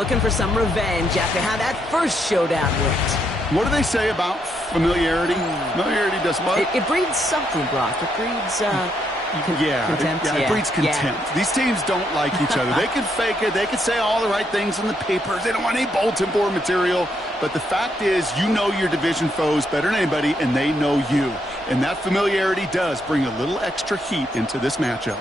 looking for some revenge after how that first showdown went. What do they say about familiarity? Familiarity does what? It breeds something, Brock. It breeds, contempt. It breeds contempt. Yeah. These teams don't like each other. They can fake it. They can say all the right things in the papers. They don't want any bulletin board material. But the fact is, you know your division foes better than anybody, and they know you. And that familiarity does bring a little extra heat into this matchup.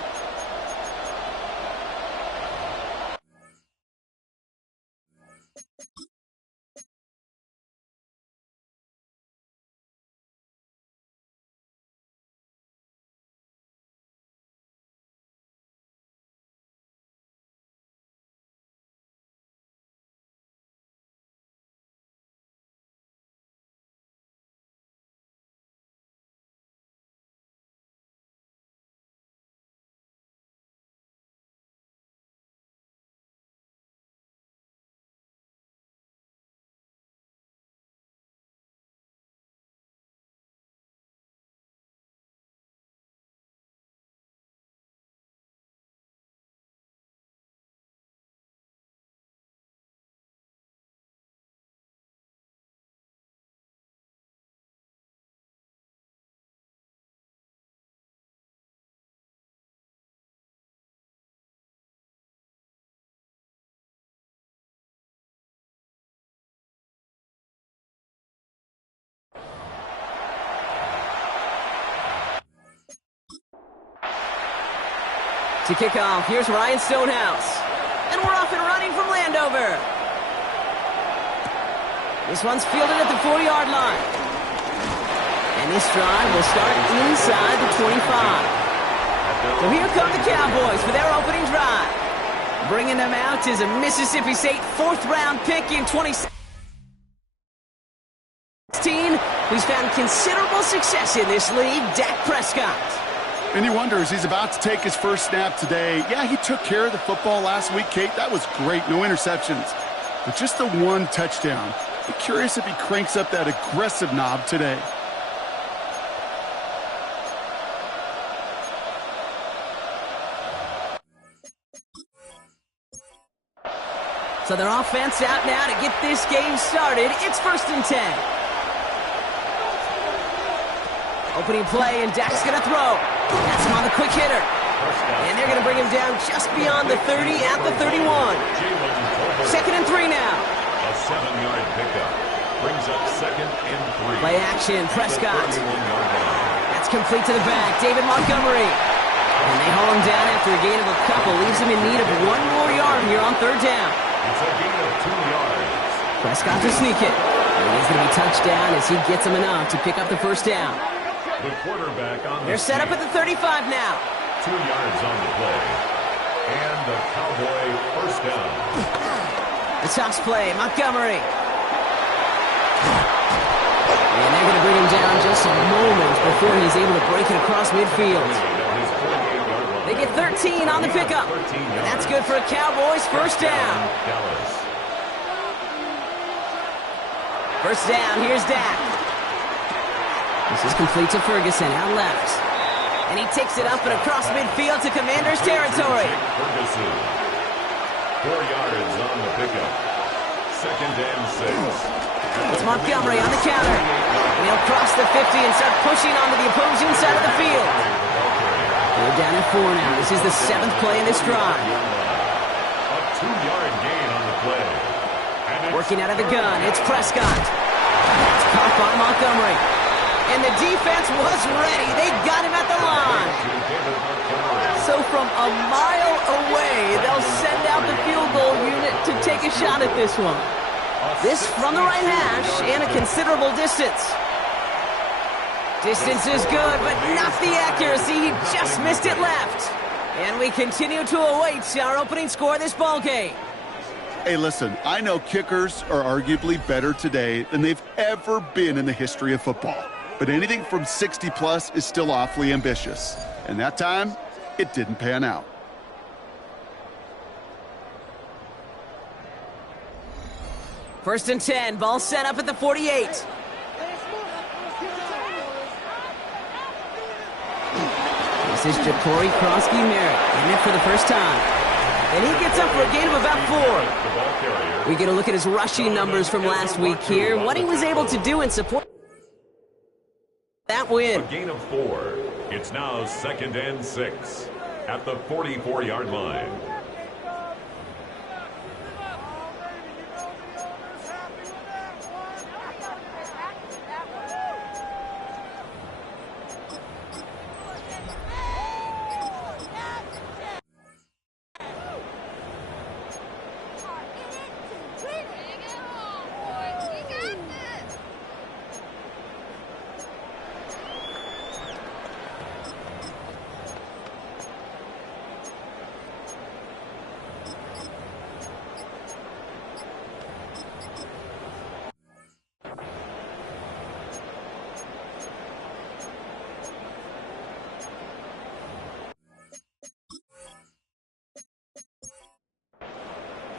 To kick off, here's Ryan Stonehouse. And we're off and running from Landover. This one's fielded at the 40-yard line. And this drive will start inside the 25. So here come the Cowboys for their opening drive. Bringing them out is a Mississippi State fourth-round pick in 2016, who's found considerable success in this league, Dak Prescott. And he wonders, he's about to take his first snap today. Yeah, he took care of the football last week, Kate. That was great. No interceptions. But just the one touchdown. I'm curious if he cranks up that aggressive knob today. So their offense out now to get this game started. It's 1st and 10. Opening play, and Dak's going to throw. That's him on the quick hitter. And they're going to bring him down just beyond the 30 at the 31. 2nd and 3 now. A 7-yard pickup brings up 2nd and 3. Play action, Prescott. That's complete to the back, David Montgomery. And they haul him down after a gain of a couple. Leaves him in need of 1 more yard here on 3rd down. It's a gain of 2 yards. Prescott to sneak it. And he's going to be touched down as he gets him enough to pick up the 1st down. The quarterback on They're set up at the 35 now. 2 yards on the play. And the Cowboy 1st down. The toss play, Montgomery. And they're going to bring him down just a moment before he's able to break it across midfield. They get 13 on the pickup. And that's good for a Cowboys 1st down. 1st down, here's Dak. This is complete to Ferguson, out left. And he takes it up and across midfield to Commander's territory. Ferguson. 4 yards on the pickup. 2nd and 6. It's Montgomery on the counter. And he'll cross the 50 and start pushing onto the opposing side of the field. They're down at 4 now. This is the 7th play in this drive. A 2-yard gain on the play. Working out of the gun, it's Prescott. It's caught by Montgomery. And the defense was ready. They got him at the line. So from a mile away, they'll send out the field goal unit to take a shot at this one. This from the right hash and a considerable distance. Distance is good, but not the accuracy. He just missed it left. And we continue to await our opening score of this ballgame. Hey, listen, I know kickers are arguably better today than they've ever been in the history of football. But anything from 60-plus is still awfully ambitious. And that time, it didn't pan out. First and 10, ball set up at the 48. This is Jacory Krosky-Merritt, in it for the first time. And he gets up for a gain of about 4. The ball carrier We get a look at his rushing numbers from last week here. What he was able to do in support that win. A gain of 4. It's now 2nd and 6 at the 44-yard line.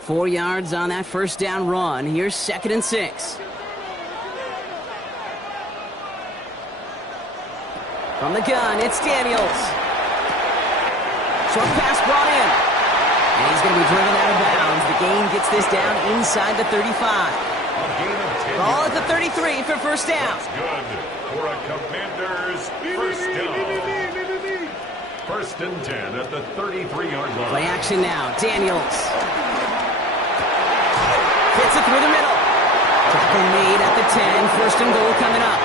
Four yards on that first down run. Here's 2nd and 6. From the gun, it's Daniels. Short pass brought in. And he's going to be driven out of bounds. The gain gets this down inside the 35. Ball at the 33 for first down. That's good for a Commanders first down. 1st and 10 at the 33-yard line. Play action now. Daniels. Hits it through the middle. Tackle made at the 10. 1st and goal coming up.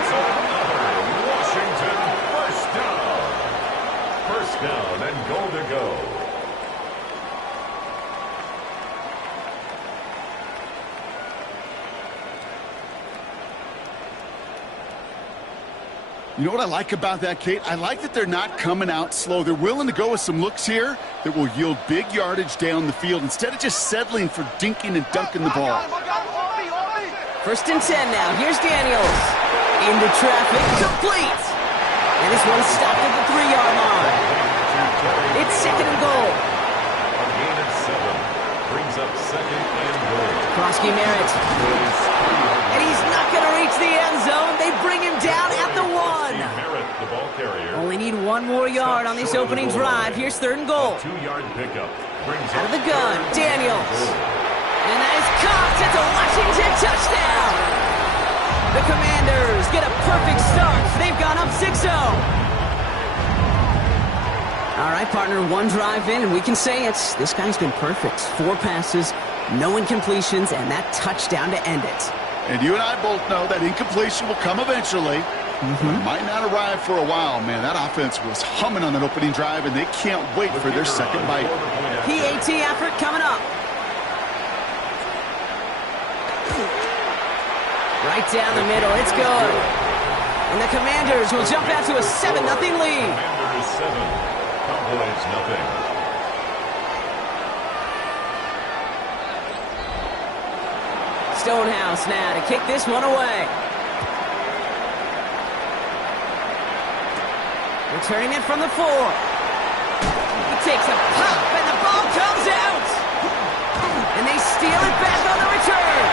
It's another Washington first down. First down and goal to go. You know what I like about that, Kate? I like that they're not coming out slow. They're willing to go with some looks here that will yield big yardage down the field instead of just settling for dinking and dunking the ball. 1st and 10 now. Here's Daniels. Into traffic. Complete. And this one's stopped at the 3-yard line. It's 2nd and goal. A gain of 7 brings up 2nd and goal. Krosky Merritt. And he's not going to reach the end zone. They bring him down at the 1. Merritt, the ball carrier. Only need 1 more yard on this opening drive. Here's 3rd and goal. A 2-yard pickup brings Out of up the gun, Daniels. And that is caught. It's a Washington touchdown. The Commanders get a perfect start. They've gone up 6-0. All right, partner, 1 drive in, and we can say this guy's been perfect. 4 passes, no incompletions, and that touchdown to end it. And you and I both know that incompletion will come eventually. Might not arrive for a while, man. That offense was humming on that opening drive, and they can't wait for their second bite. PAT effort coming up. Right down the middle. It's good. And the Commanders will jump out to a 7-0 lead. Commanders 7, Cowboys nothing. Stonehouse now to kick this one away. Returning it from the 4. He takes a pop, and the ball comes out. And they steal it back on the return.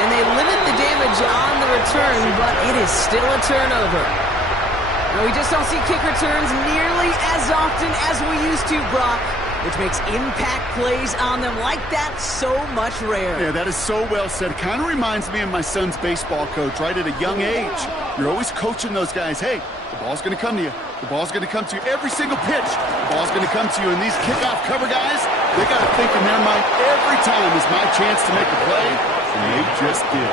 And they limit the damage on the return, but it is still a turnover. Now, we just don't see kick returns nearly as often as we used to, Brock, which makes impact plays on them like that so much rarer. Yeah, that is so well said. Kind of reminds me of my son's baseball coach, right? At a young age, you're always coaching those guys. Hey, the ball's going to come to you. The ball's going to come to you every single pitch. The ball's going to come to you. And these kickoff cover guys, they got to think in their mind every time is my chance to make a play. And they just did.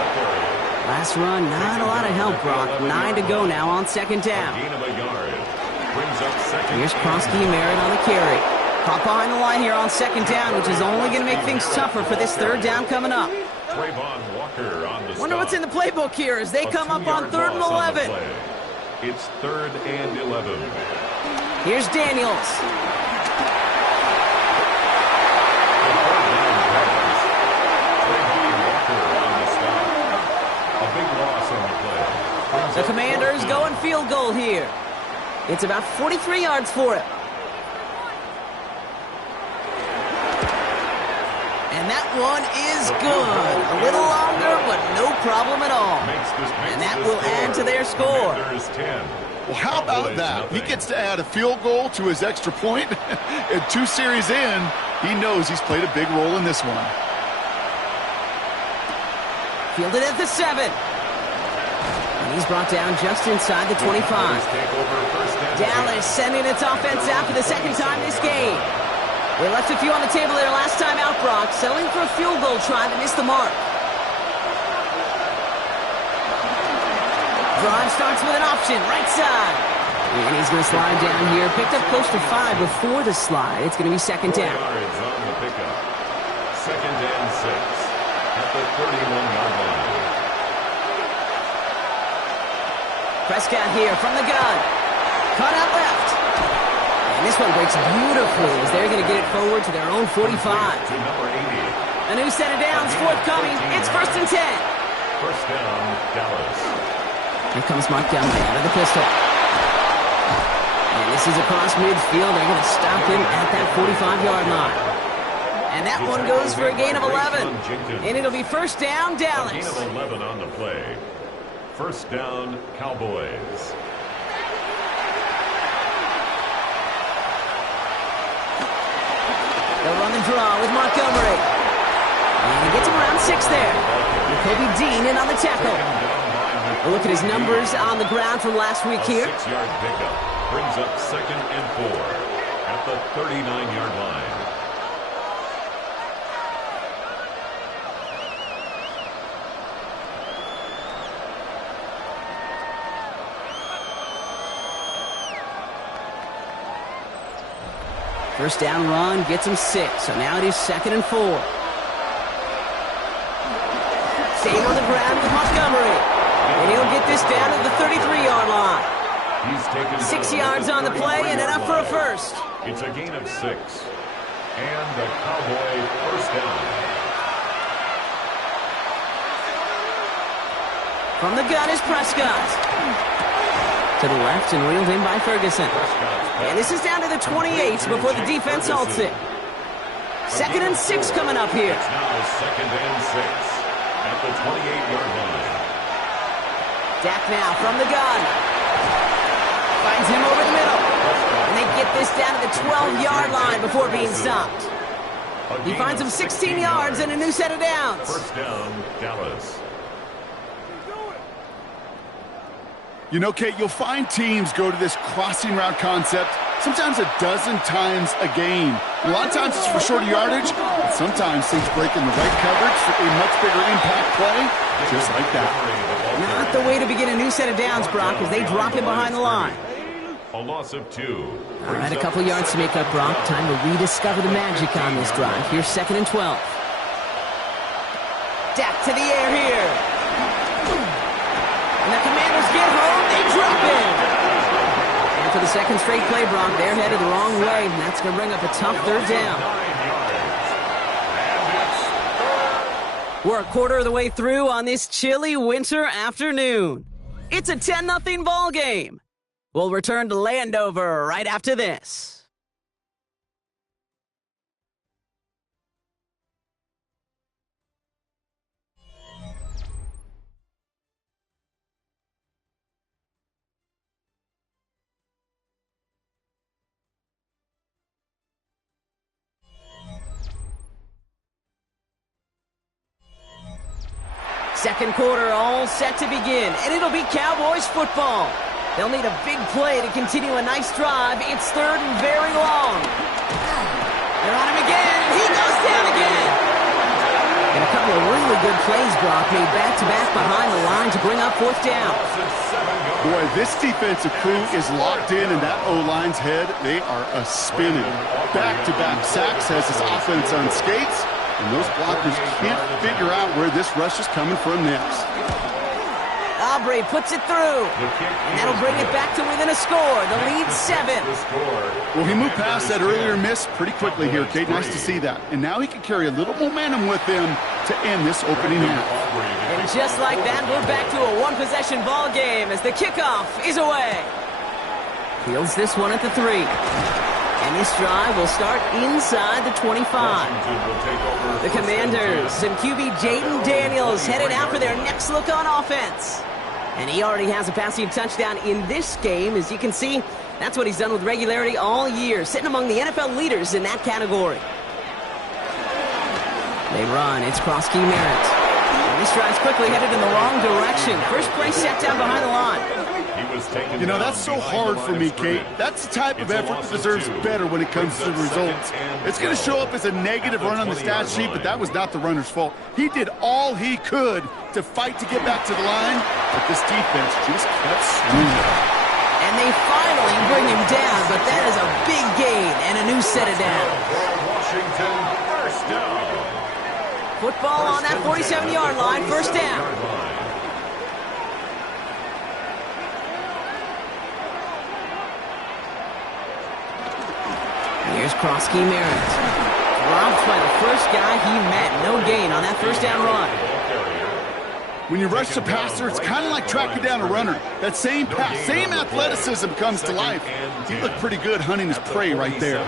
Last run, not a lot of help, Brock. 9 to go now on 2nd down. Gain of a yard brings up 2nd. Here's Krosky Merritt on the carry. Caught behind the line here on 2nd down, which is only going to make things tougher for this 3rd down coming up. Trayvon Walker on the Wonder what's in the playbook here as they come up on 3rd and 11. It's 3rd and 11. Here's Daniels. The Commanders going field goal here. It's about 43 yards for it. And that one is good. A little longer, but no problem at all. And that will add to their score. Well, how about that? He gets to add a field goal to his extra point. And 2 series in, he knows he's played a big role in this one. Fielded at the 7. And he's brought down just inside the 25. Dallas sending its offense out for the second time this game. They left a few on the table there last time out, Brock, settling for a field goal try that missed the mark. Drive starts with an option, right side. And he's going to slide down here. Picked up close to 5 before the slide. It's going to be second down. Yards on the pickup. Second and 6 at the 31-yard line. Prescott here from the gun. Cut out left. And this one breaks beautifully as they're going to get it forward to their own 45. To number 80. A new set of downs forthcoming. It's first and 10. First down, Dallas. Here comes Montgomery out of the pistol. And this is across midfield. They're going to stop him at that 45-yard line. And that one goes for a gain of 11. And it'll be first down, Dallas. A gain of 11 on the play. First down, Cowboys. They'll run the draw with Montgomery. And he gets him around 6 there. And Kobe Dean in on the tackle. A look at his numbers on the ground from last week here. 6-yard pickup brings up second and 4 at the 39-yard line. First down run gets him 6. So now it is second and 4. Staying on the ground with Montgomery. And he'll get this down to the 33-yard line. He's taken 6 yards on the play and enough for a first. It's a gain of 6. And the Cowboy first down. From the gun is Prescott. To the left and reeled in by Ferguson. And this is down to the 28 before the defense halts it. Second and 6 coming up here. It's now second and 6 at the 28-yard line. Dak now from the gun. Finds him over the middle. And they get this down to the 12-yard line before being stopped. He finds him 16 yards and a new set of downs. First down, Dallas. You know, Kate, you'll find teams go to this crossing route concept sometimes a dozen times a game. A lot of times it's for shorter yardage, but sometimes things break in the right coverage for a much bigger impact play, just like that. Not the way to begin a new set of downs, Brock, as they drop him behind the line. A loss of 2. All right, a couple yards to make up, Brock. Time to rediscover the magic on this drive. Here's second and 12. Dak to the air here. And the Commanders get home. They drop it. And for the second straight play, Brock, they're headed the wrong way. And that's going to bring up a tough third down. We're a quarter of the way through on this chilly winter afternoon. It's a 10-0 ball game. We'll return to Landover right after this. Second quarter all set to begin, and it'll be Cowboys football. They'll need a big play to continue a nice drive. It's third and very long. They're on him again, and he goes down again. And a couple of really good plays, Brock, made back-to-back behind the line to bring up fourth down. Boy, this defensive crew is locked in that O-line's head. They are a-spinning. Back-to-back sacks has his offense on skates, and those blockers can't figure out where this rush is coming from next. Aubrey puts it through, and that'll bring it back to within a score. The lead 7. Well, he moved past that earlier miss pretty quickly here, Kate. Nice to see that. And now he can carry a little momentum with him to end this opening half. And just like that, we're back to a one-possession ball game as the kickoff is away. Fields this one at the 3. And this drive will start inside the 25. The Commanders and QB Jaden Daniels headed out for their next look on offense. And he already has a passing touchdown in this game. As you can see, that's what he's done with regularity all year, sitting among the NFL leaders in that category. They run. It's Cross-Key Merritt. And this drive's quickly headed in the wrong direction. First play set down behind the line. You know, that's so hard for me, Kate. That's the type of effort that deserves better when it comes to the results. It's going to show up as a negative run on the stat sheet, but that was not the runner's fault. He did all he could to fight to get back to the line, but this defense just kept swinging. And they finally bring him down, but that is a big gain and a new set of down. Washington, first down. Football on that 47-yard line, first down. Here's Krosky Merritt. Dropped by the first guy he met. No gain on that first down run. When you rush the passer, it's kind of like tracking down a runner. That same pass, same athleticism comes to life. He looked pretty good hunting his prey right there.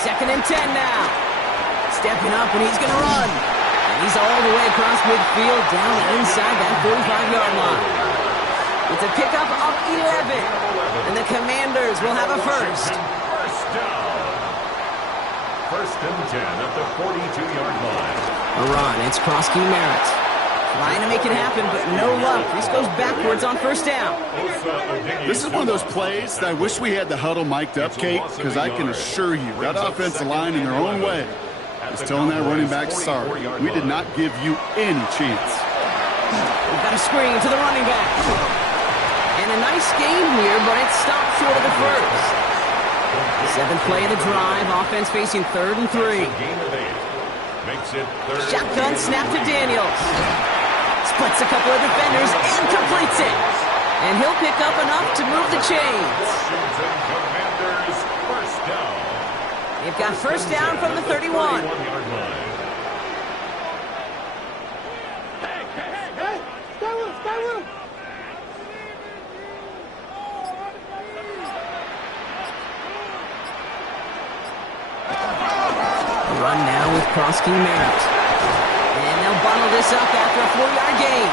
2nd and 10 now. Stepping up, and he's going to run. And he's all the way across midfield, down inside that 45-yard line. It's a pickup of 11. And the Commanders will have a first. First and 10 at the 42-yard line. A run. It's Krosky Merritt. Trying to make it happen, but no luck. This goes backwards on first down. This is one of those plays that I wish we had the huddle mic'd up, Kate, because I can assure you that offensive line in their own way is telling that running back, sorry, we did not give you any chance. We've got a screen to the running back. And a nice game here, but it stopped short of the first. 7th play of the drive, offense facing 3rd and 3. Shotgun snap to Daniels. Splits a couple of defenders and completes it. And he'll pick up enough to move the chains. They've got first down from the 31. Run now with Krosky Merritt. And they'll bundle this up after a 4-yard gain.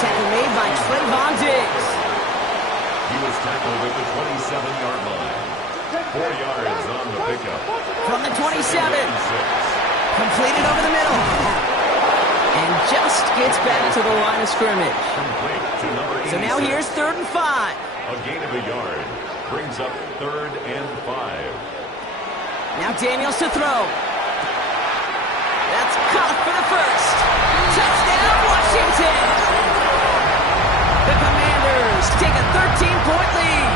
Tackle made by Trayvon Diggs. He was tackled at the 27-yard line. 4 yards on the pickup. From the 27. Completed over the middle. And just gets back to the line of scrimmage. So now here's 3rd and 5. A gain of a yard. Brings up 3rd and 5. Now Daniels to throw. That's caught for the first. Touchdown, Washington! The Commanders take a 13-point lead.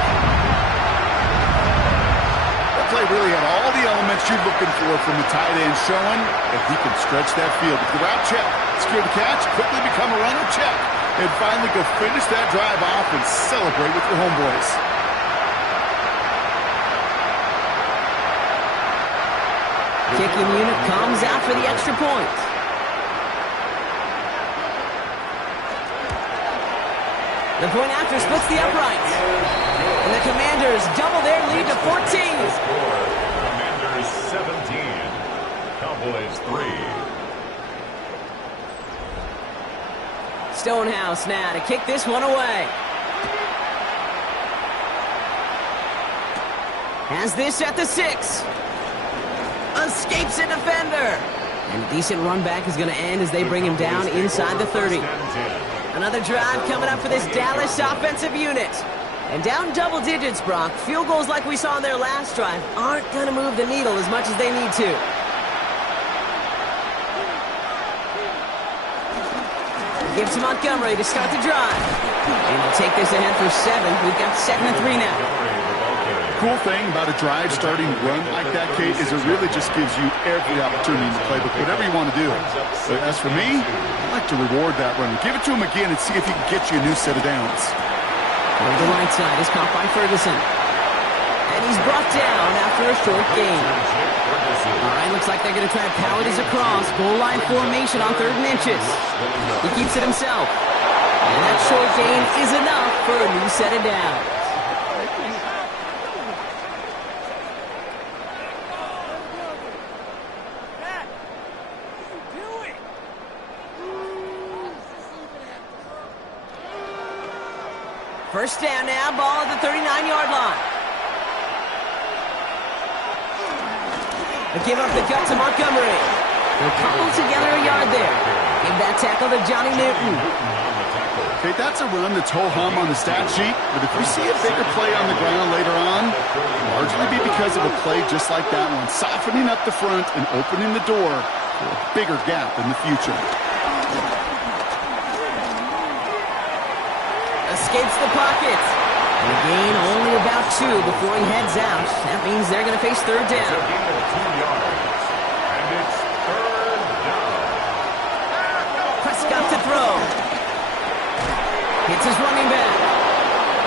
That play really had all the elements you're looking for from the tight end, showing if he can stretch that field. With the route, check. Secure the catch, quickly become a runner, check. And finally go finish that drive off and celebrate with your homeboys. Kicking unit comes out for the extra point. The point after splits the uprights. And the Commanders double their lead to 14. Commanders 17. Cowboys 3. Stonehouse now to kick this one away. Has this at the 6. Escapes a defender. And a decent run back is going to end as they bring him down inside the 30. Another drive coming up for this Dallas offensive unit. And down double digits, Brock. Field goals like we saw in their last drive aren't going to move the needle as much as they need to. Gives to Montgomery to start the drive. And we'll take this ahead for 7. We've got 2nd and 3 now. Cool thing about a drive starting run like that, Kate, is it really just gives you every opportunity in the playbook, whatever you want to do. But as for me, I like to reward that run. Give it to him again and see if he can get you a new set of downs. On the right side is caught by Ferguson. And he's brought down after a short gain. All right, looks like they're going to try to power this across. Goal line formation on 3rd and inches. He keeps it himself. And that short gain is enough for a new set of downs. First down now, ball at the 39-yard line. They give up the cut to Montgomery. They'll cobble together a yard there. Give that tackle to Johnny Newton. Okay, that's a run that's ho-hum on the stat sheet, but if we see a bigger play on the ground later on, it'll largely be because of a play just like that one, softening up the front and opening the door for a bigger gap in the future. Escapes the pocket. And a gain only about 2 before he heads out. That means they're going to face third down. It's a gain of 2 yards. And it's third down. Prescott to throw. Hits his running back.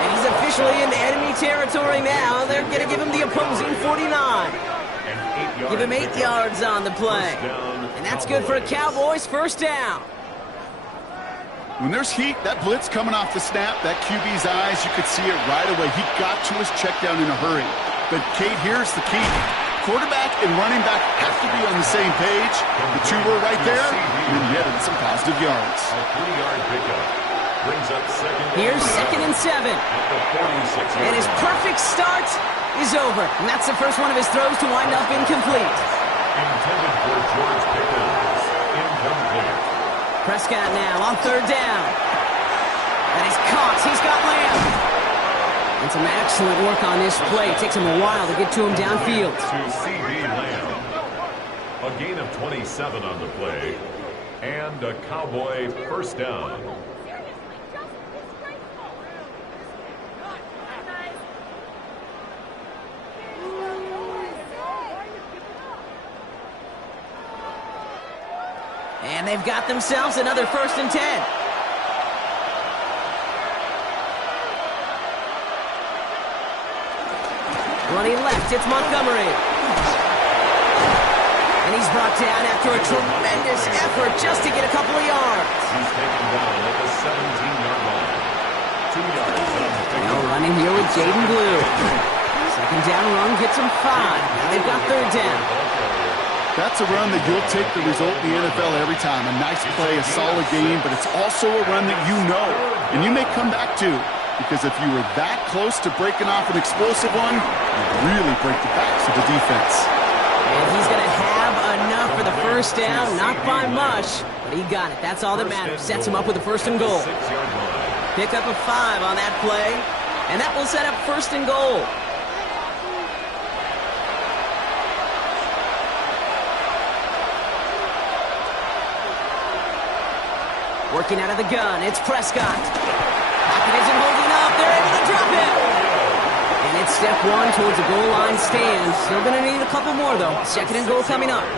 And he's officially in enemy territory now. They're going to give him the opposing 49. Give him 8 yards on the play. And that's good for a Cowboys first down. When there's heat, that blitz coming off the snap, that QB's eyes, you could see it right away. He got to his check down in a hurry. But, Kate, here's the key. Quarterback and running back have to be on the same page. The 2 were right there, and netted some positive yards. A 3-yard pickup brings up second. Here's 2nd and 7. At the 46-yard And his perfect start is over. And that's the first one of his throws to wind up incomplete. Intended for George Pickens. Incomplete. Prescott now on third down. And he's caught. He's got Lamb. And some excellent work on this play. It takes him a while to get to him downfield. To C.D. Lamb. A gain of 27 on the play. And a Cowboy first down. And they've got themselves another 1st and 10. Running left, it's Montgomery. And he's brought down after a tremendous effort just to get a couple of yards. He's taken down at the 17-yard line. 2 yards on the pick. Now running here with Jaden Blue. Second down run gets him 5. Now they've got third down. That's a run that you'll take the result in the NFL every time. A nice play, a solid game, but it's also a run that you know and you may come back to, because if you were that close to breaking off an explosive one, you really break the backs of the defense. And he's going to have enough for the first down, not by much, but he got it. That's all that matters. Sets him up with a 1st and goal. 6-yard line. Pick up a 5 on that play, and that will set up 1st and goal. Working out of the gun, it's Prescott. Pocket isn't holding up. They're able to drop it. And it's step 1 towards a goal line stand. Still going to need a couple more, though. 2nd and goal coming up.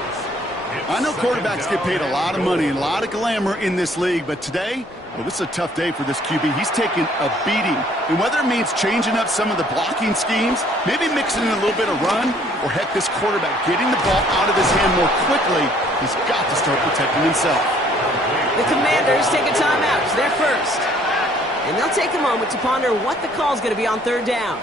I know quarterbacks get paid a lot of money and a lot of glamour in this league, but today, well, this is a tough day for this QB. He's taking a beating. And whether it means changing up some of the blocking schemes, maybe mixing in a little bit of run, or heck, this quarterback getting the ball out of his hand more quickly, he's got to start protecting himself. The Commanders take a timeout. They're first. And they'll take a moment to ponder what the call is going to be on third down.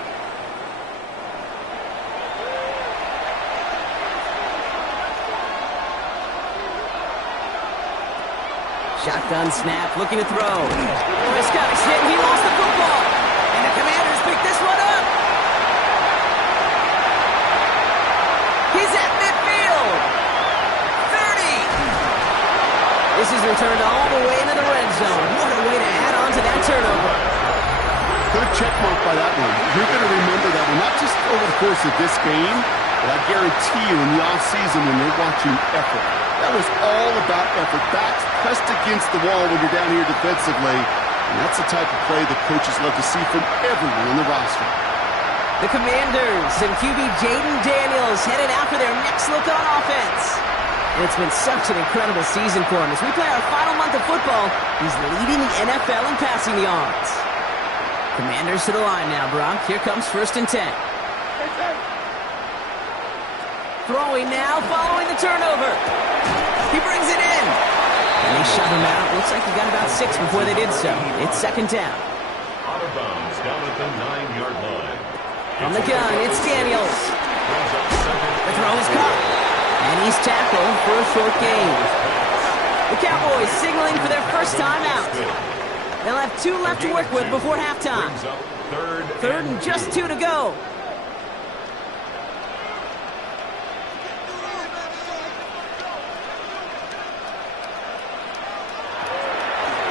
Shotgun snap, looking to throw. Prescott is hit, and he lost the football. And the Commanders pick this one up. He's at midfield. 30. This is returned all the way into the red zone. What a way to add on to that turnover. Put a check mark by that one. You're going to remember that one, not just over the course of this game, but I guarantee you in the offseason when you're watching effort. That was all about effort. Backs pressed against the wall when you're down here defensively. And that's the type of play that coaches love to see from everyone on the roster. The Commanders and QB Jaden Daniels headed out for their next look on offense. And it's been such an incredible season for him. As we play our final month of football, he's leading the NFL in passing yards. Commanders to the line now, Brock. Here comes 1st and 10. Throwing now, following the turnover. He brings it in. And they shut him out. Looks like he got about 6 before they did so. It's 2nd down. Out of bounds, down at the 9-yard line. From the gun, it's Daniels. The throw is caught. And he's tackled for a short gain. The Cowboys signaling for their first time out. They'll have 2 left to work with before halftime. Third and just 2 to go.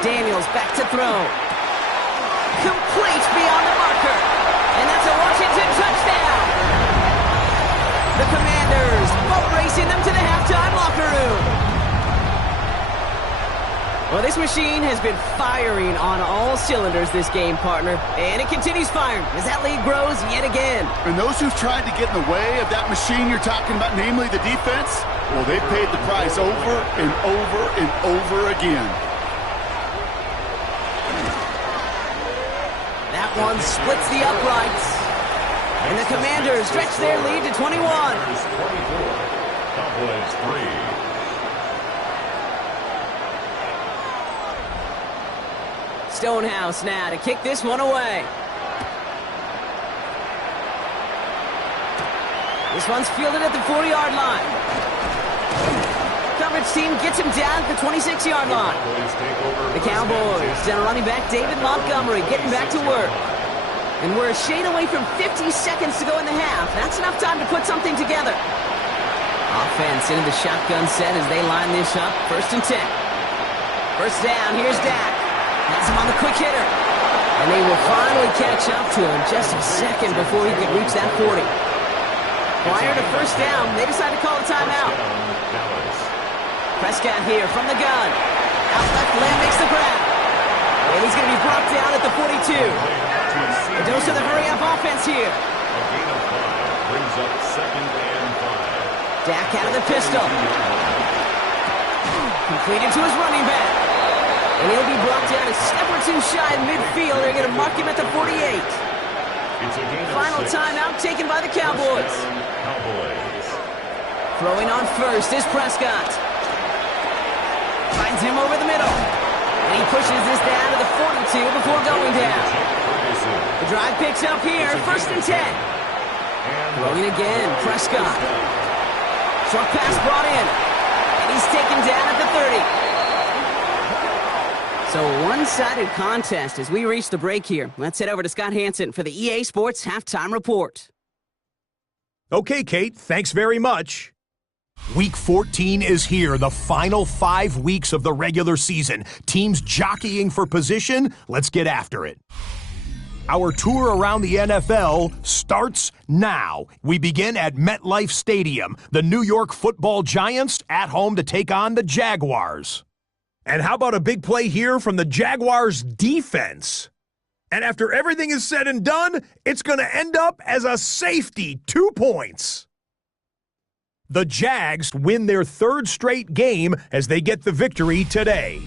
Daniels back to throw. Complete beyond the marker. And that's a Washington touchdown. The Commanders boat racing them to the halftime locker room. Well, this machine has been firing on all cylinders this game, partner. And it continues firing as that lead grows yet again. And those who've tried to get in the way of that machine you're talking about, namely the defense, well, they've paid the price over and over and over again. That one splits the uprights. And the Commanders stretch their lead to 21. 24, Cowboys 3. Stonehouse now to kick this one away. This one's fielded at the 40-yard line. Coverage team gets him down at the 26-yard line. The Cowboys down running back David Montgomery getting back to work. And we're a shade away from 50 seconds to go in the half. That's enough time to put something together. Offense into the shotgun set as they line this up. 1st and 10. First down, here's Dak. Has him on the quick hitter. And they will finally catch up to him just a second before he could reach that 40. Prior to first down, they decide to call a timeout. Prescott here from the gun. Out left, Lamb makes the grab. And he's going to be brought down at the 42. A dose of the hurry-up offense here. A gain of 5 brings up 2nd and 5. Dak out of the pistol. Completed to his running back. And he'll be brought down a step or two shy in midfield. They're going to mark him at the 48. Final timeout taken by the Cowboys. Throwing on first is Prescott. Finds him over the middle. And he pushes this down to the 42 before going down. The drive picks up here, 1st and 10. Throwing again, Prescott. Short pass brought in. And he's taken down at the 30. So a one-sided contest as we reach the break here. Let's head over to Scott Hansen for the EA Sports Halftime Report. Okay, Kate, thanks very much. Week 14 is here, the final 5 weeks of the regular season. Teams jockeying for position. Let's get after it. Our tour around the NFL starts now. We begin at MetLife Stadium. The New York Football Giants at home to take on the Jaguars. And how about a big play here from the Jaguars' defense? And after everything is said and done, it's going to end up as a safety, 2 points. The Jags win their 3rd straight game as they get the victory today.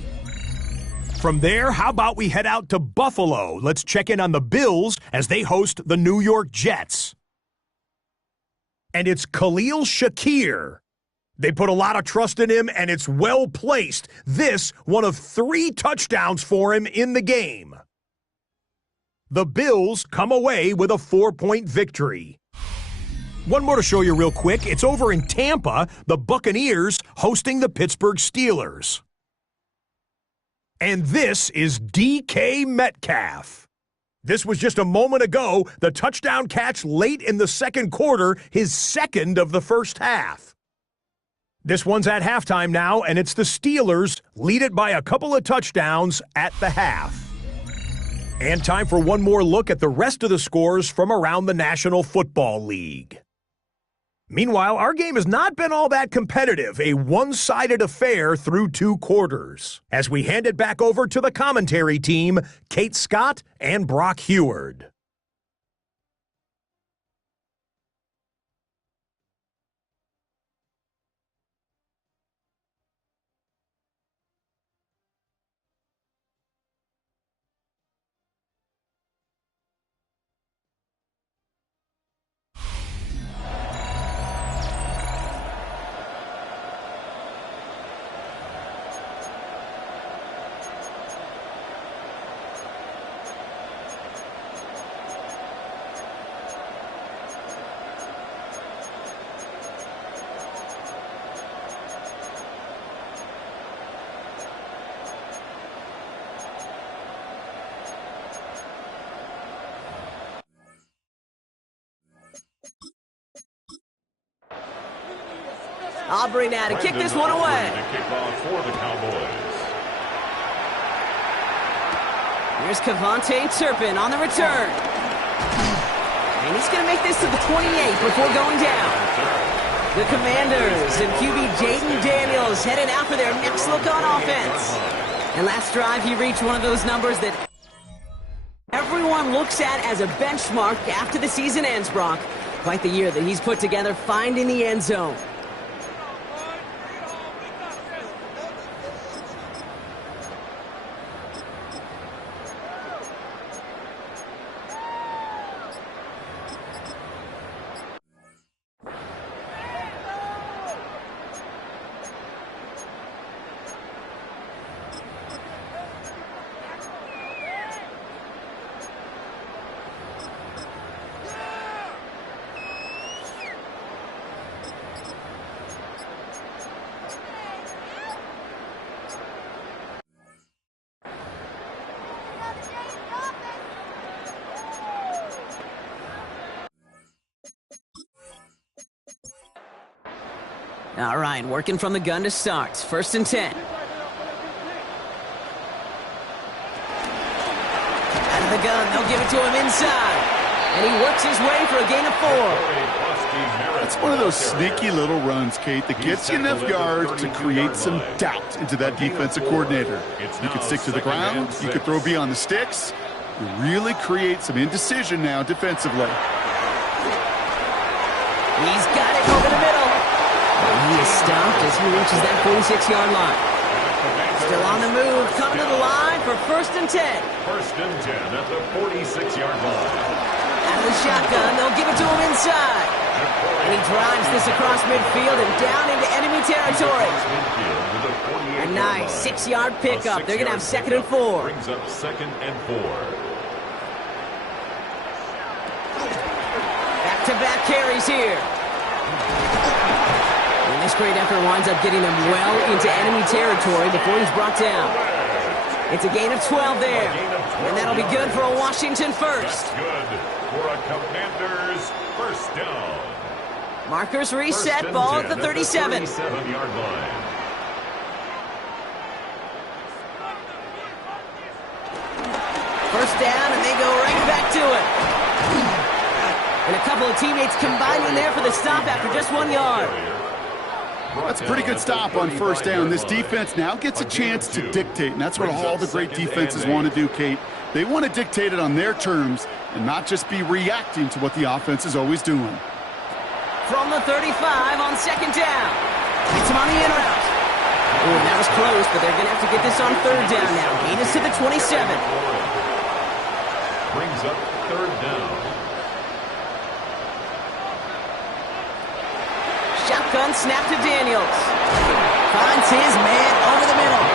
From there, how about we head out to Buffalo? Let's check in on the Bills as they host the New York Jets. And it's Khalil Shakir. They put a lot of trust in him, and it's well placed. This, one of 3 touchdowns for him in the game. The Bills come away with a 4-point victory. One more to show you real quick. It's over in Tampa, the Buccaneers hosting the Pittsburgh Steelers. And this is DK Metcalf. This was just a moment ago, the touchdown catch late in the 2nd quarter, his 2nd of the first half. This one's at halftime now, and it's the Steelers lead it by a couple of touchdowns at the half. And time for one more look at the rest of the scores from around the National Football League. Meanwhile, our game has not been all that competitive, a one-sided affair through 2 quarters. As we hand it back over to the commentary team, Kate Scott and Brock Heward. Aubrey now to kick this one away. To kick off for the Cowboys. Here's Cavante Turpin on the return. And he's going to make this to the 28 before going down. The Commanders and QB Jaden Daniels headed out for their next look on offense. And last drive, he reached one of those numbers that everyone looks at as a benchmark after the season ends, Brock. Quite the year that he's put together, finding the end zone. All right, working from the gun to start. 1st and 10. Out of the gun, they'll give it to him inside. And he works his way for a gain of 4. That's one of those sneaky little runs, Kate, that gets you enough yards to create some doubt into that defensive coordinator. You could stick to the ground. You could throw beyond the sticks. You really create some indecision now defensively. He's got it over the middle. He is stopped as he reaches that 46-yard line. Still on the move, coming to the line for 1st and 10. 1st and 10 at the 46-yard line. Out of the shotgun, they'll give it to him inside. And he drives this across midfield and down into enemy territory. A nice 6-yard pickup. They're going to have 2nd and 4. Brings up 2nd and 4. Back-to-back carries here. And this great effort winds up getting him well into enemy territory before he's brought down. It's a gain of 12 there. And that'll be good for a Washington first. That's good for a Commanders first down. Markers reset, ball at the 37. 37-yard line. First down, and they go right back to it. And a couple of teammates combining there for the stop after just 1 yard. That's a pretty good stop on 1st down. This defense now gets a chance to dictate, and that's what all the great defenses want to do, Kate. They want to dictate it on their terms and not just be reacting to what the offense is always doing. From the 35 on 2nd down. Gets him on the in route. Oh, that was close, but they're going to have to get this on 3rd down now. Gain is to the 27. Brings up 3rd down. Shotgun snap to Daniels. Finds his man over the middle.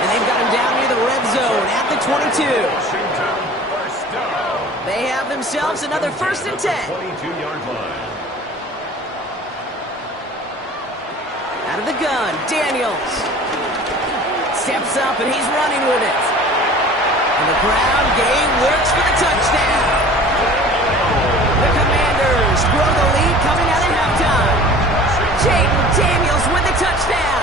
And they've got him down near the red zone at the 22. Washington first down. They have themselves another 1st and 10. 22-yard line. Out of the gun, Daniels. Steps up and he's running with it. And the ground game works for the touchdown. The Commanders grow the lead coming out of halftime. Jaden Daniels with the touchdown.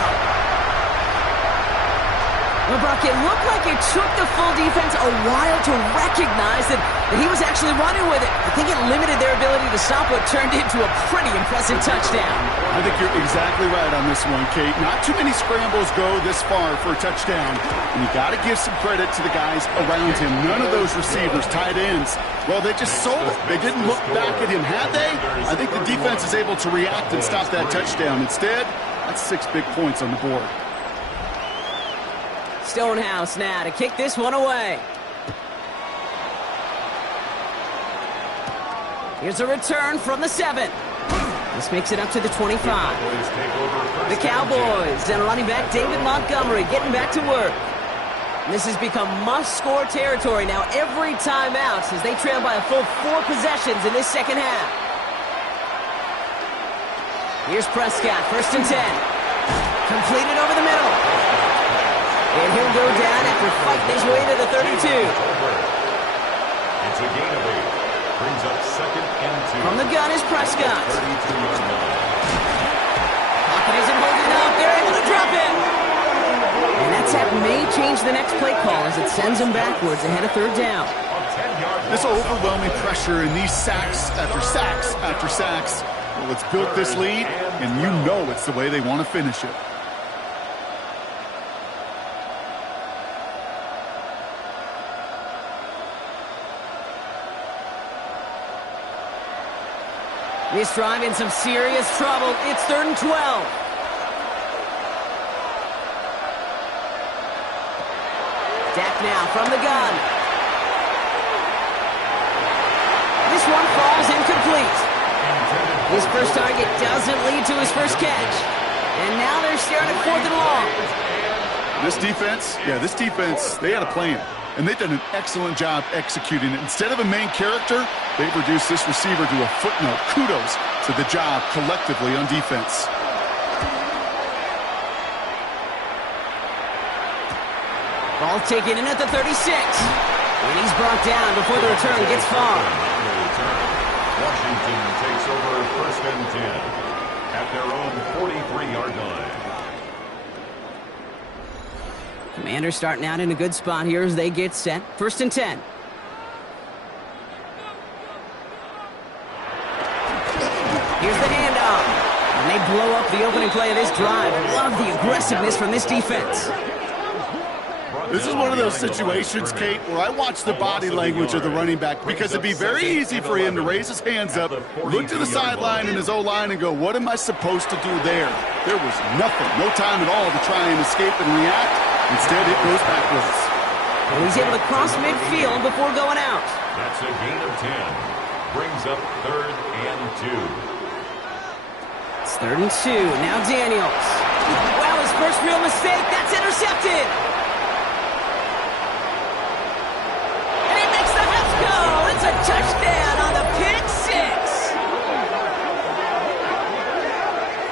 Well, Brock, it looked like it took the full defense a while to recognize that he was actually running with it. I think it limited their ability to stop what turned into a pretty impressive touchdown. I think you're exactly right on this one, Kate. Not too many scrambles go this far for a touchdown. And you got to give some credit to the guys around him. None of those receivers, tight ends, well, they just sold it. They didn't look back at him, had they? I think the defense is able to react and stop that touchdown. Instead, that's 6 big points on the board. Stonehouse now to kick this one away. Here's a return from the 7. This makes it up to the 25. The Cowboys and running back David Montgomery getting back to work. This has become must-score territory now every time out as they trail by a full 4 possessions in this second half. Here's Prescott, 1st and 10. Completed over the middle. And he'll go down after fighting his way to the 32. It's a gain of 8. Brings up 2nd and 2. From the gun is Prescott. 32-yard line. Pocket isn't holding up. They're able to drop him. And that's that major change the next play call as it sends them backwards ahead of third down. This overwhelming pressure and these sacks after sacks after sacks. Well, it's built this lead, and you know it's the way they want to finish it. This drive in some serious trouble. It's 3rd and 12. Dak now from the gun. This one falls incomplete. His first target doesn't lead to his first catch. And now they're staring at 4th and long. This defense, they had a plan. And they've done an excellent job executing it. Instead of a main character, they've reduced this receiver to a footnote. Kudos to the job collectively on defense. Ball taken in at the 36. And he's brought down before the return gets far. Washington takes over 1st and 10 at their own 43-yard line. Commanders starting out in a good spot here as they get set. 1st and 10. Here's the handoff. And they blow up the opening play of this drive. Love the aggressiveness from this defense. This is one of those situations, Kate, where I watch the body language of the running back because it'd be very easy for him to raise his hands up, look to the sideline in his O-line and go, what am I supposed to do there? There was nothing, no time at all to try and escape and react. Instead, it goes backwards. And he's able to cross midfield before going out. That's a gain of 10. Brings up 3rd and 2. It's 3rd and 2. Now Daniels. Wow, his first real mistake. That's intercepted. And he makes the Hats go. It's a touchdown on the pick six.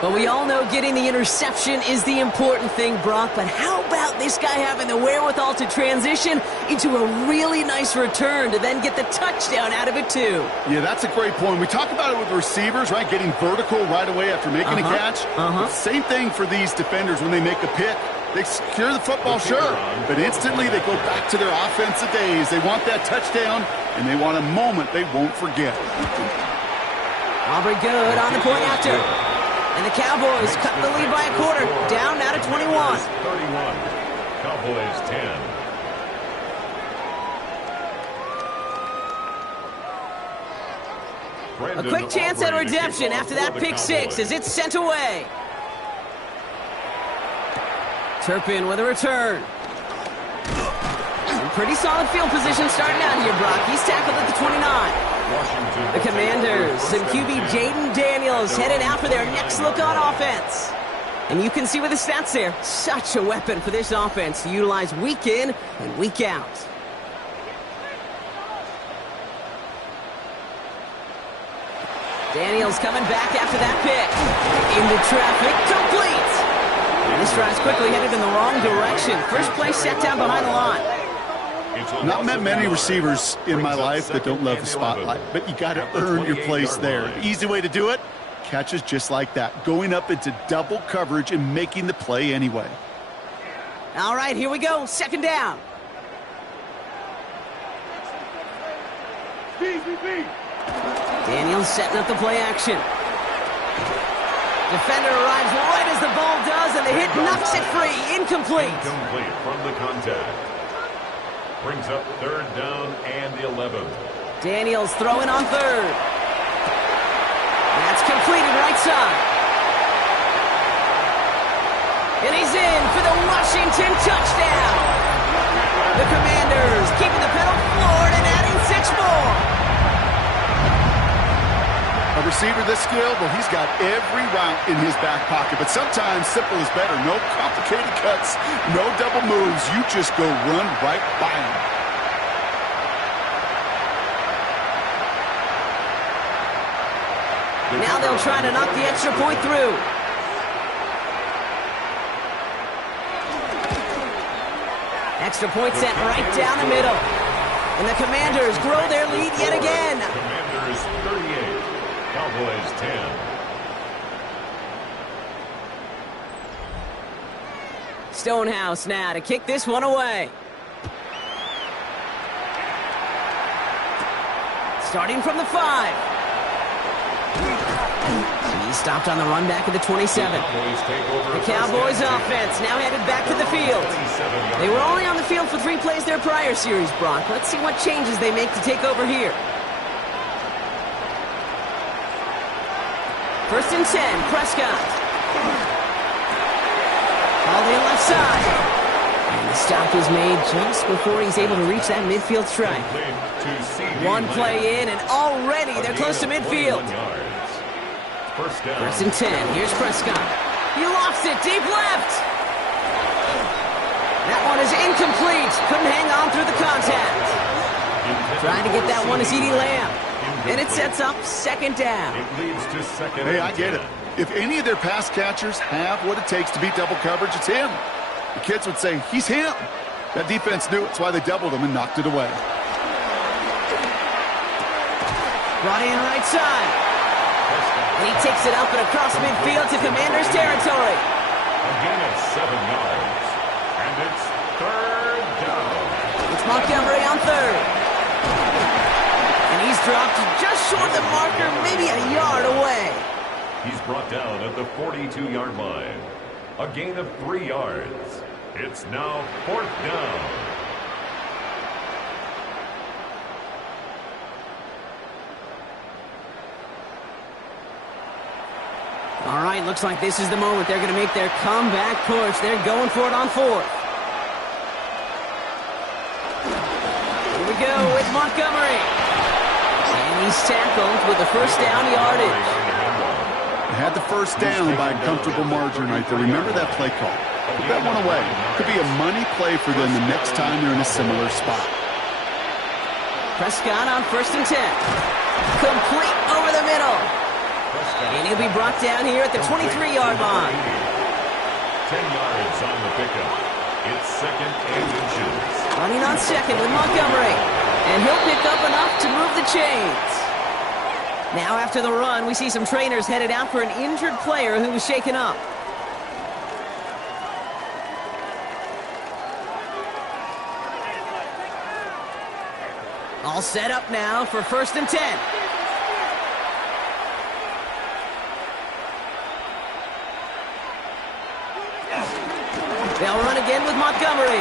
But we all know getting the interception is the important thing, Brock. But how about this guy having the wherewithal to transition into a really nice return to then get the touchdown out of it, too? Yeah, that's a great point. We talk about it with receivers, right? Getting vertical right away after making a catch. Same thing for these defenders when they make a pick. They secure the football, sure, but instantly they go back to their offensive days. They want that touchdown, and they want a moment they won't forget. Aubrey good on the point after. And the Cowboys cut the lead by a quarter, down now to 21. 31. Cowboys 10. A quick chance at redemption after that pick six as it's sent away. Turpin with a return. Some pretty solid field position starting out here, Brock. He's tackled at the 29. The Commanders and QB Jaden Daniels headed out for their next look on offense. And you can see with the stats there, such a weapon for this offense to utilize week in and week out. Daniels coming back after that pick. Into traffic, complete. And this drive's quickly headed in the wrong direction. First play set down behind the line. Not met many receivers in my life that don't love the spotlight, but you got to earn your place there. The easy way to do it, catches just like that, going up into double coverage and making the play anyway. All right, here we go, 2nd down. Daniels setting up the play action. Defender arrives right as the ball does, and the hit knocks it free. Incomplete. Incomplete from the contact. Brings up 3rd down and 11. Daniels throwing on 3rd. That's completed right side. And he's in for the Washington touchdown. The Commanders keeping the pedal forward and adding 6 more. A receiver this skilled, well, he's got every route in his back pocket, but sometimes simple is better. No complicated cuts, no double moves. You just go run right by him. Now they'll try to knock the extra point through. Extra point set right down the middle. And the Commanders grow their lead yet again. Commanders 38, Cowboys 10. Stonehouse now to kick this one away. Starting from the 5. He's stopped on the run back at the 27. The Cowboys offense now headed back to the field. They were only on the field for 3 plays their prior series, Brock. Let's see what changes they make to take over here. First and 10, Prescott. Called in left side. And the stop is made just before he's able to reach that midfield strike. One play in, and already they're close to midfield. First and 10. Here's Prescott. He lofts it deep left. That one is incomplete. Couldn't hang on through the contact. Trying to get that one to CeeDee Lamb. And it sets up second down. Hey, I get it. If any of their pass catchers have what it takes to beat double coverage, it's him. The kids would say, he's him. That defense knew it. That's why they doubled him and knocked it away. Brought in right side. And he takes it up and across midfield to Commanders territory. A gain of 7 yards. And it's third down. It's Montgomery on third. And he's dropped just short of the marker, maybe a yard away. He's brought down at the 42-yard line. A gain of 3 yards. It's now fourth down. All right, looks like this is the moment. They're going to make their comeback push. They're going for it on fourth. Here we go with Montgomery. And he's tackled with the first down yardage. They had the first down by a comfortable margin right there. Remember that play call. Put that one away. Could be a money play for them the next time they're in a similar spot. Prescott on first and 10. Complete over the middle. And he'll be brought down here at the 23-yard line. 10 yards on the pickup. It's second and inches. Running on second with Montgomery. And he'll pick up enough to move the chains. Now after the run, we see some trainers headed out for an injured player who was shaken up. All set up now for first and 10. They'll run again with Montgomery.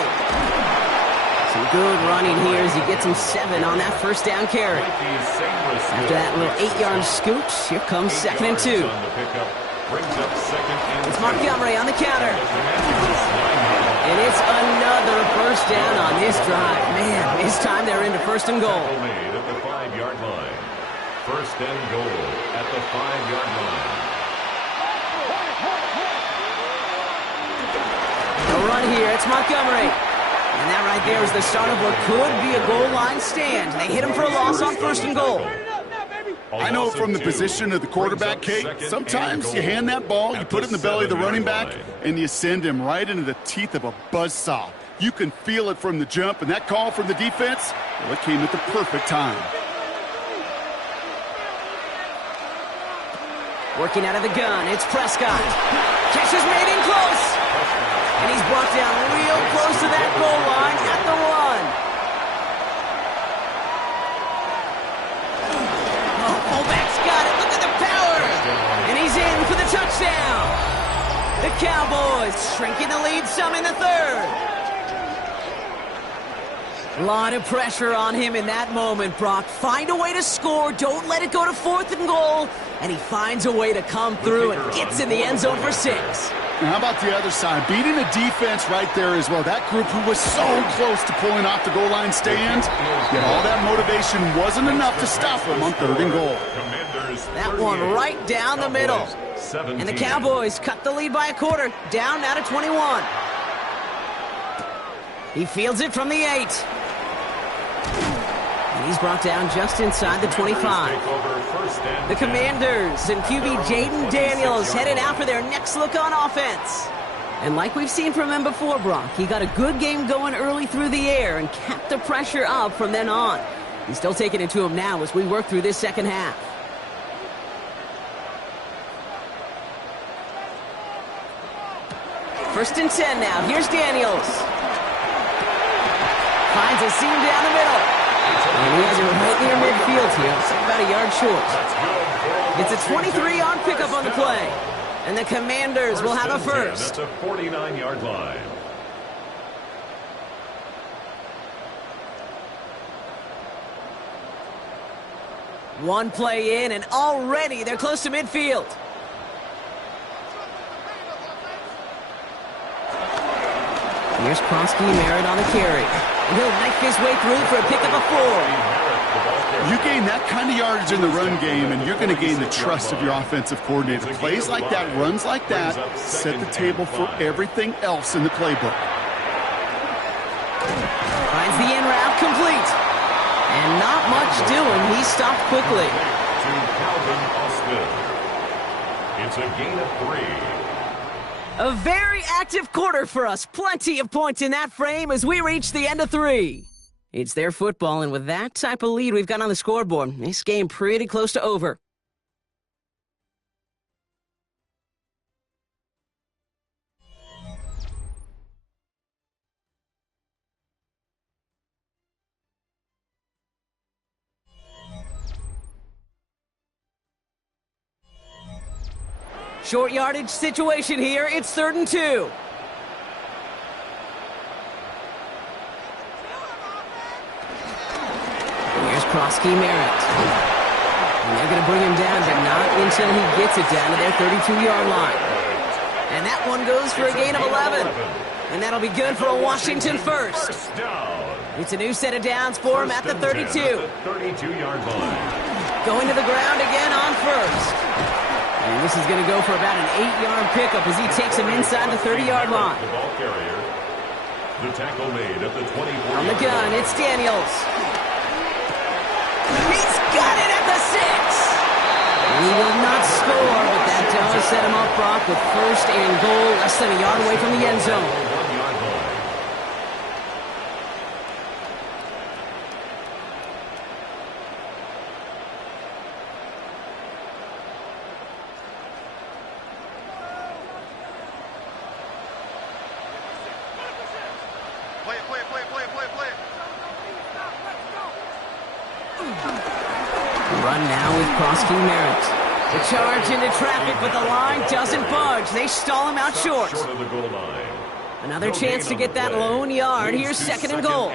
Some good running here as he gets him 7 on that first down carry. After that little 8-yard scoot, here comes second and 2. It's Montgomery on the counter. And it's another first down on this drive. Man, this time they're into first and goal. Made at the 5-yard line. First and goal at the 5-yard line. The run here, it's Montgomery. And that right there is the start of what could be a goal line stand. They hit him for a loss on first and goal. I know from the position of the quarterback, Kate, sometimes you hand that ball, you put it in the belly of the running back, and you send him right into the teeth of a buzzsaw. You can feel it from the jump, and that call from the defense, well, it came at the perfect time. Working out of the gun, it's Prescott. Catch is made in close. And he's brought down real close to that goal line at the run. Oh, fullback's got it. Look at the power. And he's in for the touchdown. The Cowboys shrinking the lead some in the third. A lot of pressure on him in that moment, Brock. Find a way to score. Don't let it go to fourth and goal. And he finds a way to come through and gets in the end zone for 6. And how about the other side? Beating a defense right there as well. That group who was so close to pulling off the goal line stand, yet all that motivation wasn't enough to stop them on third and goal. That one right down the middle. And the Cowboys cut the lead by a quarter, down now to 21. He fields it from the 8. And he's brought down just inside the 25. The Commanders and QB Jaden Daniels headed out for their next look on offense. And like we've seen from him before, Brock, he got a good game going early through the air and kept the pressure up from then on. He's still taking it to him now as we work through this second half. First and 10 now. Here's Daniels. Finds a seam down the middle. And he has it right near midfield here. So about a yard short. It's a 23-yard pickup on the play. And the Commanders will have a first. That's a 49-yard line. One play in, and already they're close to midfield. Here's Kronsky Merritt on the carry. And he'll knife his way through for a pickup of 4. You gain that kind of yardage in the run game, and you're going to gain the trust of your offensive coordinator. Plays like that, runs like that, set the table for everything else in the playbook. Finds the in route complete. And not much doing. He stopped quickly. To Calvin Austin. It's a gain of 3. A very active quarter for us. Plenty of points in that frame as we reach the end of 3. It's their football, and with that type of lead we've got on the scoreboard, this game pretty close to over. Short yardage situation here. It's 3rd and 2. Here's Kronsky Merritt. And they're going to bring him down, but not until he gets it down to their 32-yard line. And that one goes for a gain of 11. And that'll be good for a Washington first. It's a new set of downs for him at the 32. 32-yard line. Going to the ground again on first. And this is going to go for about an 8-yard pickup as he takes him inside the 30-yard line. The ball carrier. The tackle made at the 24. On the gun, it's Daniels. He's got it at the 6. He will not score, but that does set him up, Brock, with 1st and goal, less than a yard away from the end zone. 1-yard line. Run now with Kronsky Merritt. The charge into traffic, but the line doesn't budge. They stall him out short. Short of the goal line. Another chance to get that lone yard. Here's 2nd and goal.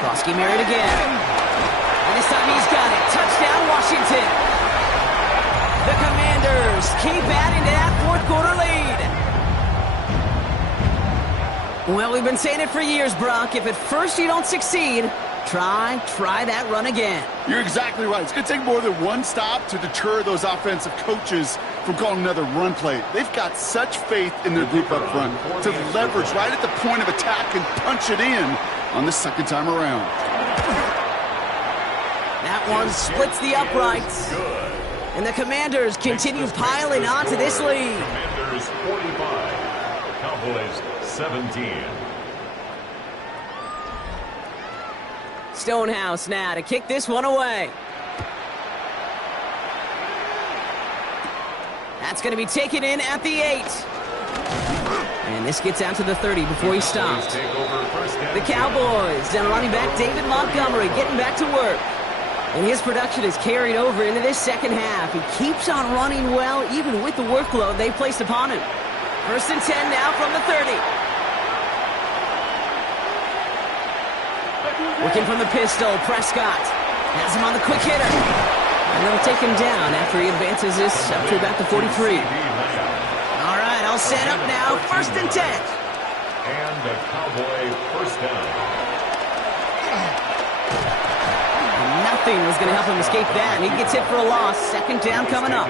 Kronsky Merritt again. And this time he's got it. Touchdown, Washington. The Commanders keep adding to that 4th quarter lead. Well, we've been saying it for years, Brock. If at first you don't succeed, try that run again. You're exactly right. It's going to take more than one stop to deter those offensive coaches from calling another run play. They've got such faith in their group up front to leverage right at the point of attack and punch it in on the 2nd time around. That one splits the uprights. And the Commanders continue piling onto this lead. Commanders 45. Cowboys 17. Stonehouse now to kick this one away. That's going to be taken in at the 8. And this gets out to the 30 before he stopped. The Cowboys down running back David Montgomery getting back to work. And his production is carried over into this 2nd half. He keeps on running well even with the workload they placed upon him. 1st and 10 now from the 30. Working from the pistol, Prescott has him on the quick hitter. And they'll take him down after he advances this up to about the 43. All right, all set up now. 1st and 10. And a Cowboy first down. Nothing was going to help him escape that. He gets hit for a loss. 2nd down coming up.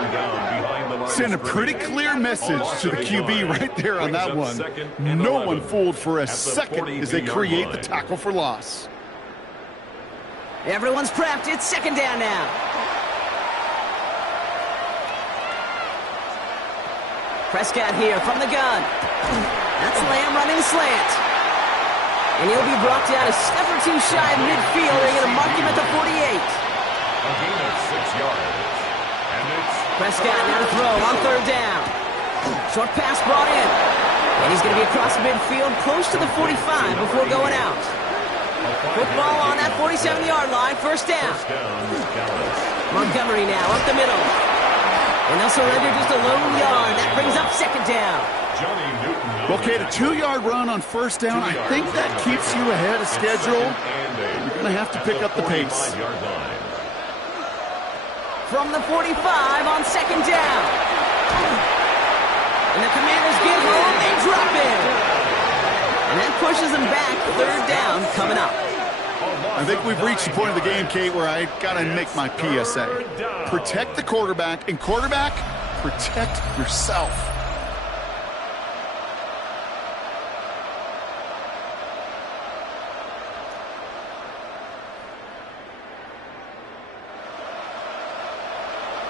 Send a pretty clear message to the QB right there on that one. No one fooled for a second as they create the tackle for loss. Everyone's prepped. It's 2nd down now. Prescott here from the gun. That's Lamb running the slant. And he'll be brought down a step or two shy of midfield. They're going to mark him at the 48. A gain of 6 yards. And it's Prescott now to throw on third down. Short pass brought in. And he's going to be across midfield, close to the 45 before going out. Football on that 47-yard line, first down. Montgomery now up the middle. And they'll surrender just a lone yard. That brings up second down. Well, Kate, a 2-yard run on first down, I think that keeps you ahead of schedule. You're going to have to pick up the pace. From the 45 on second down. And the Commanders get home, they drop it. And that pushes them back, third down coming up. I think we've reached the point of the game, Kate, where I got to make my PSA. Protect the quarterback, and quarterback, protect yourself.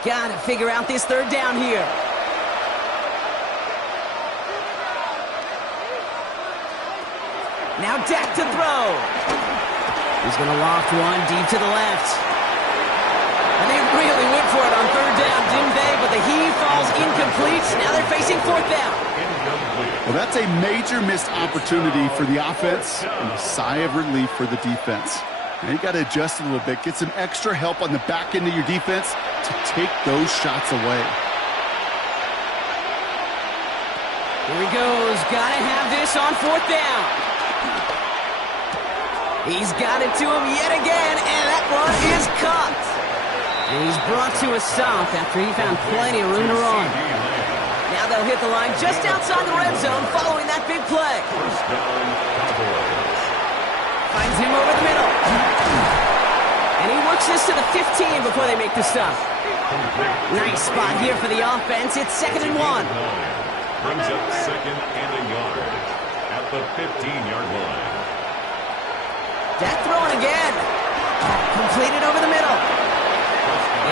Gotta figure out this third down here. Now Dak to throw. He's going to loft one deep to the left. And they really went for it on third down, didn't they? But the heave falls incomplete. Now they're facing fourth down. Well, that's a major missed opportunity for the offense and a sigh of relief for the defense. Now you got to adjust a little bit. Get some extra help on the back end of your defense to take those shots away. Here he goes. Got to have this on fourth down. He's got it to him yet again, and that one is caught. And he's brought to a stop after he found plenty of room to run. Now they'll hit the line just outside the red zone following that big play. Finds him over the middle. And he works this to the 15 before they make the stop. Nice spot here for the offense. It's 2nd and 1. Brings up 2nd and a yard at the 15-yard line. Dak throwing again. Completed over the middle.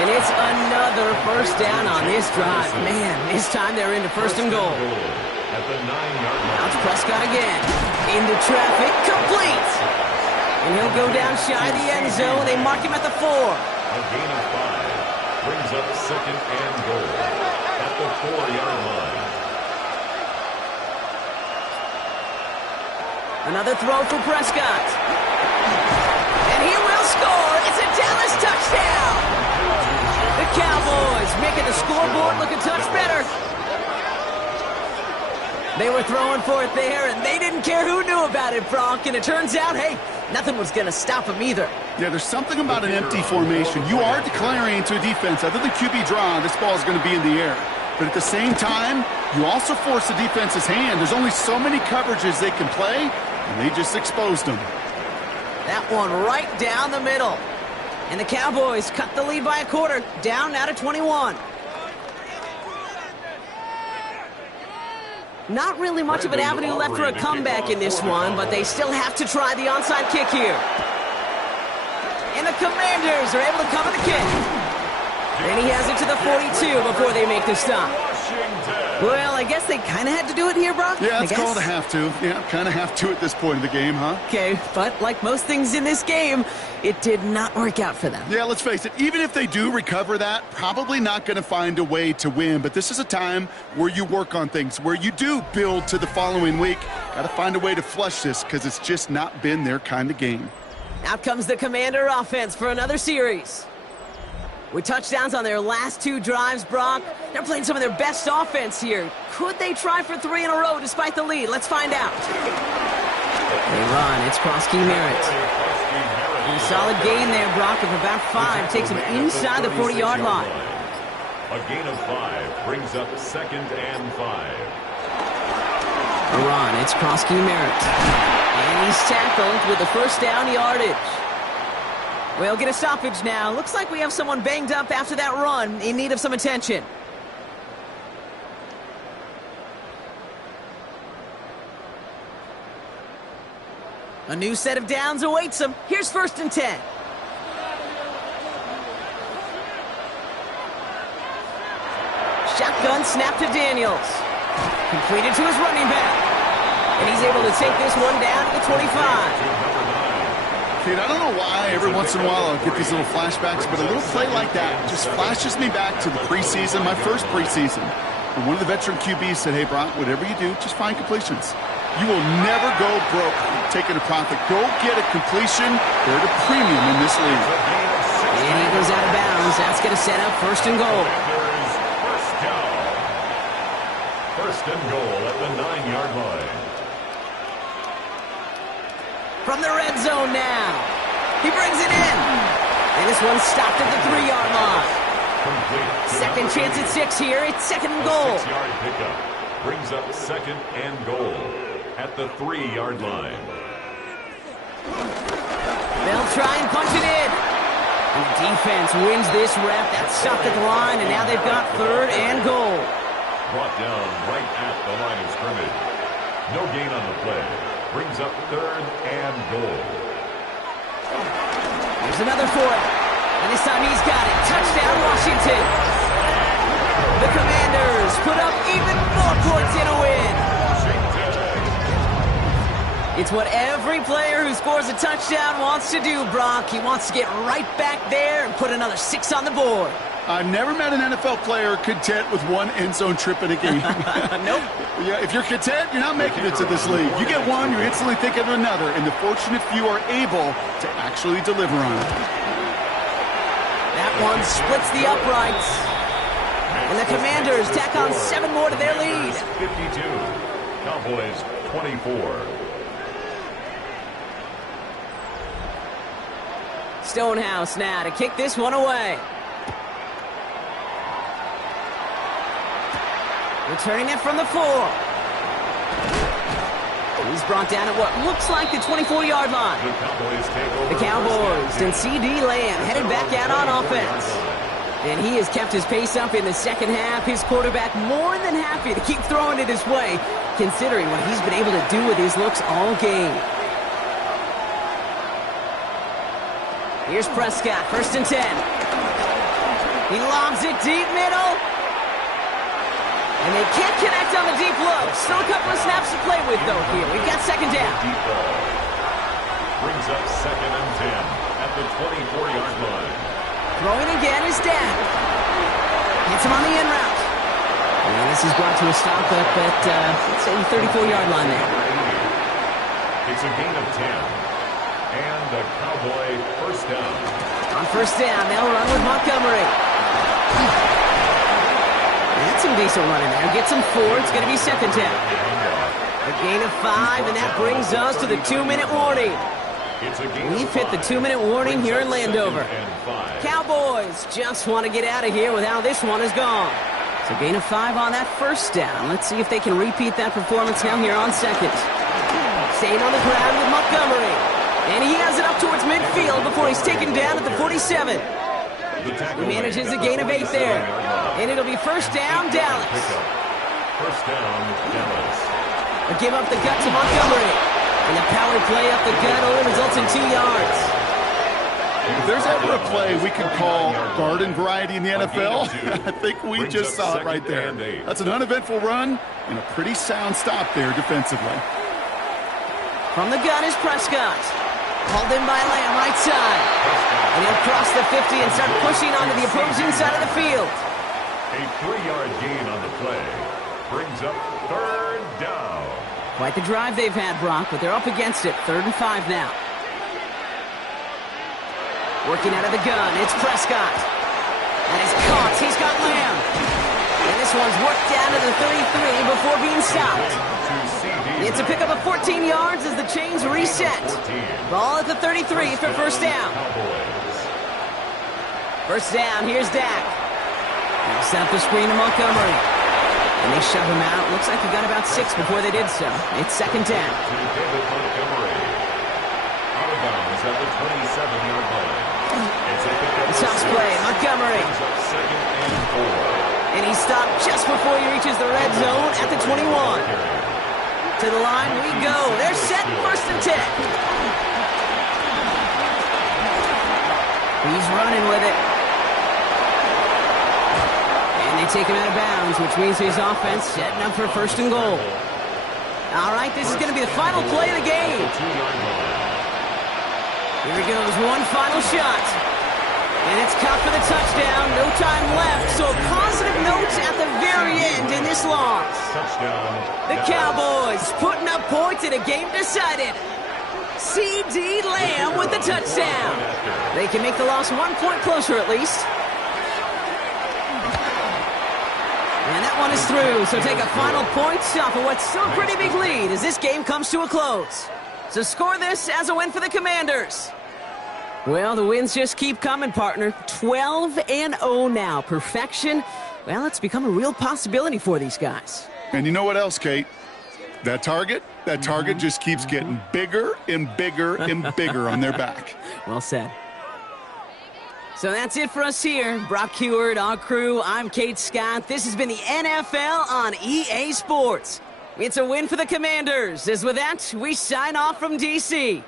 And it's another first down on this drive. Man, this time they're into 1st and goal. At the 9-yard line. Now it's Prescott again. Into traffic. Complete. And he'll go down shy of the end zone. They mark him at the 4. A gain of 5. Brings up 2nd and goal at the 4-yard line. Another throw for Prescott. And he will score. It's a Dallas touchdown. The Cowboys making the scoreboard look a touch better. They were throwing for it there, and they didn't care who knew about it, Bronk. And it turns out, hey, nothing was going to stop them either. Yeah, there's something about an empty formation. You are declaring to a defense, other than QB draw, this ball is going to be in the air. But at the same time, you also force the defense's hand. There's only so many coverages they can play, and they just exposed them. That one right down the middle. And the Cowboys cut the lead by a quarter, down now to 21. Not really much of an avenue left for a comeback in this one, but they still have to try the onside kick here. And the Commanders are able to cover the kick. And he has it to the 42 before they make the stop. Well, I guess they kind of had to do it here, Brock. Yeah, it's called a have to. Yeah, kind of have to at this point in the game, huh? Okay, but like most things in this game, it did not work out for them. Yeah, let's face it. Even if they do recover that, probably not going to find a way to win. But this is a time where you work on things, where you do build to the following week. Got to find a way to flush this because it's just not been their kind of game. Out comes the Commander offense for another series. With touchdowns on their last 2 drives, Brock, they're playing some of their best offense here. Could they try for 3 in a row despite the lead? Let's find out. They run. It's Krosky Merritt. A solid gain there, Brock, of about 5. Takes him inside the 40-yard line. A gain of 5 brings up 2nd and 5. A run. It's Krosky Merritt. And he's tackled with the first down yardage. We'll get a stoppage now. Looks like we have someone banged up after that run, in need of some attention. A new set of downs awaits them. Here's 1st and 10. Shotgun snap to Daniels. Completed to his running back. And he's able to take this one down to the 25. Kate, I don't know why every once in a while I'll get these little flashbacks, but a little play like that just flashes me back to the preseason, my first preseason. And one of the veteran QBs said, hey, Brock, whatever you do, just find completions. You will never go broke taking a profit. Go get a completion. They're at a premium in this league. And he goes out of bounds. That's going to set up first and goal. First and goal at the 9-yard line. From the red zone now. He brings it in. And this one's stopped at the 3-yard line. Second chance at 6 here. It's second and goal. 6-yard pickup brings up second and goal at the 3-yard line. They'll try and punch it in. And the defense wins this rep. That's stopped at the line, and now they've got third and goal. Brought down right at the line of scrimmage. No gain on the play. Brings up third and goal. There's another for it. And this time he's got it. Touchdown, Washington. The Commanders put up even more points in a win. It's what every player who scores a touchdown wants to do, Brock. He wants to get right back there and put another 6 on the board. I've never met an NFL player content with one end zone trip in a game. Nope. Yeah, if you're content, you're not making it to this league. You get one, you're instantly thinking of another, and the fortunate few are able to actually deliver on it. That one splits the uprights. And the Commanders tack on 7 more to their lead. 52. Cowboys 24. Stonehouse now to kick this one away. Returning it from the 4. He's brought down at what looks like the 24-yard line. The Cowboys take over. The Cowboys and C.D. Lamb headed back out on offense. And he has kept his pace up in the second half. His quarterback more than happy to keep throwing it his way, considering what he's been able to do with his looks all game. Here's Prescott, first and 10. He lobs it deep middle. And they can't connect on the deep look. Still a couple of snaps to play with, though, here. We've got second down. Deep ball. Brings up second and 10 at the 24-yard line. Throwing again is Dan. Hits him on the in route. And this is brought to a stop up at, let's say, the 34-yard line there. It's a gain of 10. And a Cowboy first down. On first down, they'll run with Montgomery. That's some decent running there. Gets him 4. It's going to be second down. A gain of 5, and that brings us to the 2-minute warning. We've hit the 2-minute warning here in Landover. Cowboys just want to get out of here with how this one has gone. So gain of 5 on that first down. Let's see if they can repeat that performance now here on second. Staying on the ground with Montgomery. And he has it up towards midfield before he's taken down at the 47. He manages a gain of 8 there. And it'll be first down, Dallas. First down, Dallas. A give up the gut to Montgomery. And the power play up the gut only results in 2 yards. If there's ever a play we could call garden variety in the NFL, I think we just saw it right there. That's an uneventful run and a pretty sound stop there defensively. From the gun is Prescott. Called in by Lamb, right side. And he'll cross the 50 and start pushing onto the opposing side of the field. A 3-yard gain on the play brings up third down. Quite the drive they've had, Brock, but they're up against it. 3rd and 5 now. Working out of the gun, it's Prescott. That is caught. He's got Lamb. And this one's worked down to the 33 before being stopped. It's a pickup of 14 yards as the chains reset. Ball at the 33 for first down. First down, here's Dak. He'll set up the screen to Montgomery. And they shove him out. Looks like he got about 6 before they did so. It's second down. David Montgomery. Out of bounds at the 27-yard line. The toss play, Montgomery. Second and 4. And he stopped just before he reaches the red zone at the 21. To the line we go. They're set, first and 10. He's running with it. And they take him out of bounds, which means his offense setting up for first and goal. All right, this is going to be the final play of the game. Here he goes, one final shot. And it's caught for the touchdown. No time left, so positive notes at the very end in this loss. Touchdown. The Cowboys putting up points in a game decided. C.D. Lamb with the touchdown. They can make the loss 1 point closer at least. And that one is through, so take a final point off of what's still a pretty big lead as this game comes to a close. So score this as a win for the Commanders. Well, the wins just keep coming, partner. 12-0 now. Perfection, well, it's become a real possibility for these guys. And you know what else, Kate? That target just keeps getting bigger and bigger and bigger on their back. Well said. So that's it for us here. Brock Heward, our crew, I'm Kate Scott. This has been the NFL on EA Sports. It's a win for the Commanders. As with that, we sign off from D.C.